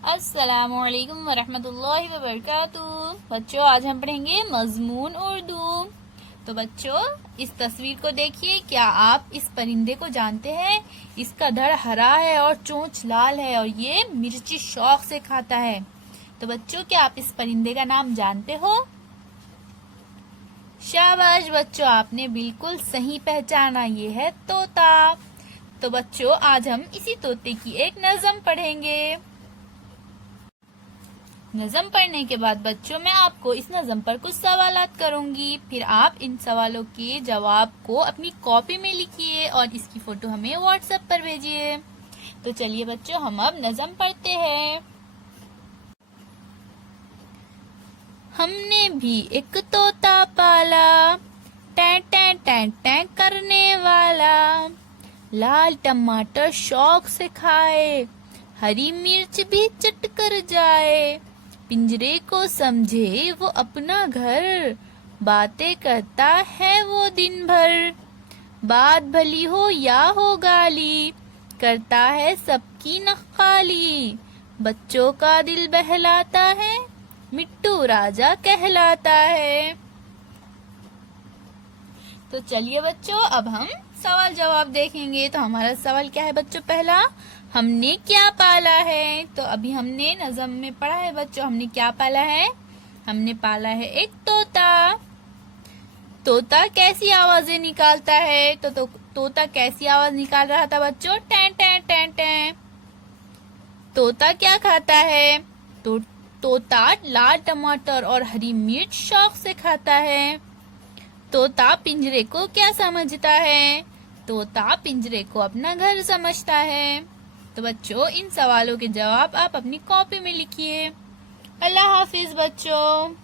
अस्सलामुअलैकुम वरहमतुल्लाहि वबरकातुहू। बच्चों, आज हम पढ़ेंगे मजमून उर्दू। तो बच्चों, इस तस्वीर को देखिए। क्या आप इस परिंदे को जानते हैं? इसका धड़ हरा है और चोंच लाल है और ये मिर्ची शौक से खाता है। तो बच्चों, क्या आप इस परिंदे का नाम जानते हो? शाबाश बच्चों, आपने बिल्कुल सही पहचाना। ये है तोता। तो बच्चों, आज हम इसी तोते की एक नज़म पढ़ेंगे। नज़म पढ़ने के बाद बच्चों, मैं आपको इस नज़म पर कुछ सवालात करूंगी। फिर आप इन सवालों के जवाब को अपनी कॉपी में लिखिए और इसकी फोटो हमें व्हाट्सएप पर भेजिए। तो चलिए बच्चों, हम अब नज़म पढ़ते हैं। हमने भी एक तोता पाला, टैं टैं टैं टैं करने वाला। लाल टमाटर शौक से खाए, हरी मिर्च भी चट कर जाए। पिंजरे को समझे वो अपना घर, बातें करता है वो दिन भर। बात भली हो या हो गाली, करता है सबकी नख्वाली। बच्चों का दिल बहलाता है, मिट्टू राजा कहलाता है। तो चलिए बच्चों, अब हम सवाल जवाब देखेंगे। तो हमारा सवाल क्या है बच्चों? पहला, हमने क्या पाला है? तो अभी हमने नज़म में पढ़ा है बच्चों, हमने क्या पाला है? हमने पाला है एक तोता। तोता कैसी आवाजें निकालता है? तो तोता कैसी आवाज निकाल रहा था बच्चों? Time time time time. तोता क्या खाता है? तोता लाल टमाटर और हरी मिर्च शौक से खाता है। तोता पिंजरे को क्या समझता है? तोता पिंजरे को अपना घर समझता है। तो बच्चों, इन सवालों के जवाब आप अपनी कॉपी में लिखिए। अल्लाह हाफिज बच्चों।